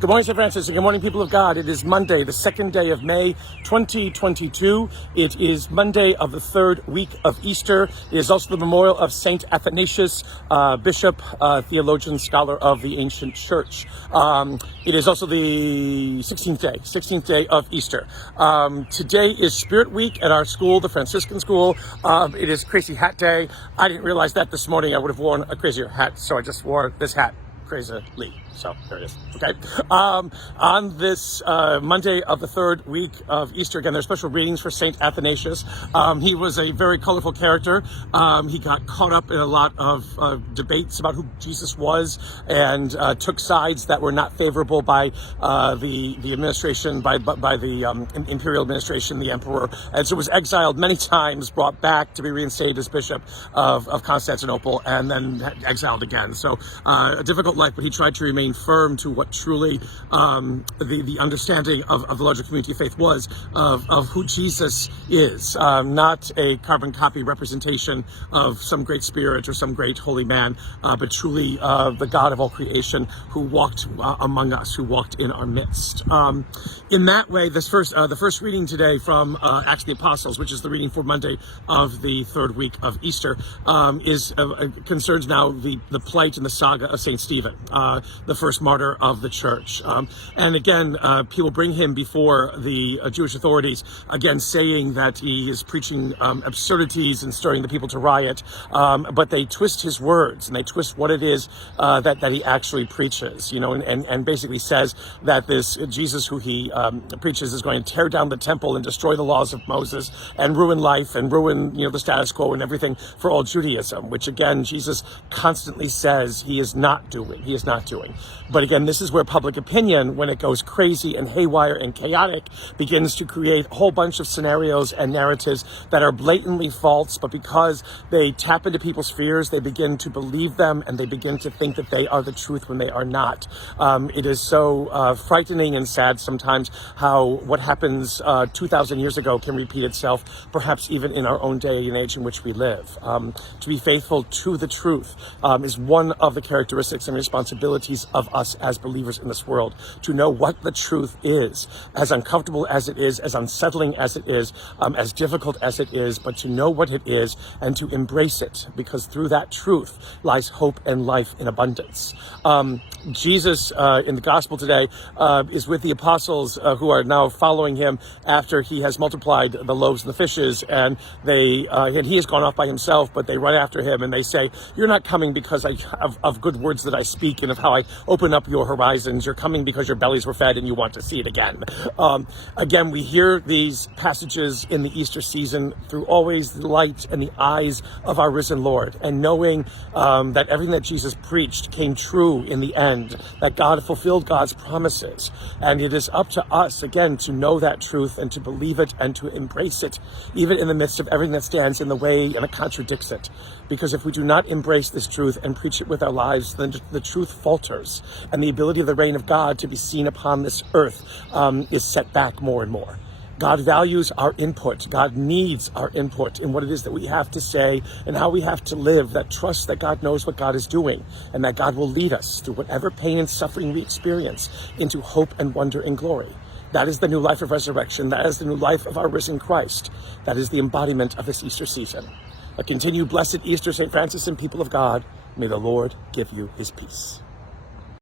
Good morning, St. Francis, and good morning, people of God. It is Monday, the second day of May, 2022. It is Monday of the third week of Easter. It is also the memorial of Saint Athanasius, bishop, theologian, scholar of the ancient church. It is also the 16th day of Easter. Today is Spirit Week at our school, the Franciscan school. It is Crazy Hat Day. I didn't realize that this morning. I would have worn a crazier hat, so I just wore this hat crazily. So there it is. Okay. On this Monday of the third week of Easter, again, there's special readings for Saint Athanasius. He was a very colorful character. He got caught up in a lot of debates about who Jesus was, and took sides that were not favorable by the administration, by the imperial administration, the emperor, and so was exiled many times, brought back to be reinstated as bishop of Constantinople, and then exiled again. So a difficult life, but he tried to remain firm to what truly the understanding of the larger community of faith was of who Jesus is, not a carbon copy representation of some great spirit or some great holy man, but truly the God of all creation who walked among us, who walked in our midst. In that way, the first reading today from Acts of the Apostles, which is the reading for Monday of the third week of Easter, concerns now the plight and the saga of Saint Stephen, the first martyr of the church. And again, people bring him before the Jewish authorities, again saying that he is preaching absurdities and stirring the people to riot, but they twist his words, and they twist what it is that he actually preaches, and basically says that this Jesus who he preaches is going to tear down the temple and destroy the laws of Moses and ruin life and ruin the status quo and everything for all Judaism, which again Jesus constantly says he is not doing. But again, this is where public opinion, when it goes crazy and haywire and chaotic, begins to create a whole bunch of scenarios and narratives that are blatantly false, but because they tap into people's fears, they begin to believe them, and they begin to think that they are the truth when they are not. It is so frightening and sad sometimes how what happens 2,000 years ago can repeat itself, perhaps even in our own day and age in which we live. To be faithful to the truth is one of the characteristics and responsibilities of us as believers in this world, to know what the truth is, as uncomfortable as it is, as unsettling as it is, as difficult as it is, but to know what it is and to embrace it, because through that truth lies hope and life in abundance. Jesus in the gospel today is with the apostles who are now following him after he has multiplied the loaves and the fishes, and he has gone off by himself, but they run after him and they say, "You're not coming because of good words that I speak and of how I open up your horizons. You're coming because your bellies were fed and you want to see it again." Again, we hear these passages in the Easter season through always the light and the eyes of our risen Lord, and knowing that everything that Jesus preached came true in the end, that God fulfilled God's promises. And it is up to us, again, to know that truth and to believe it and to embrace it, even in the midst of everything that stands in the way and it contradicts it. Because if we do not embrace this truth and preach it with our lives, then the truth falters, and the ability of the reign of God to be seen upon this earth is set back more and more. God values our input. God needs our input in what it is that we have to say and how we have to live, that trust that God knows what God is doing, and that God will lead us through whatever pain and suffering we experience into hope and wonder and glory. That is the new life of resurrection. That is the new life of our risen Christ. That is the embodiment of this Easter season. A continued blessed Easter, St. Francis and people of God. May the Lord give you his peace.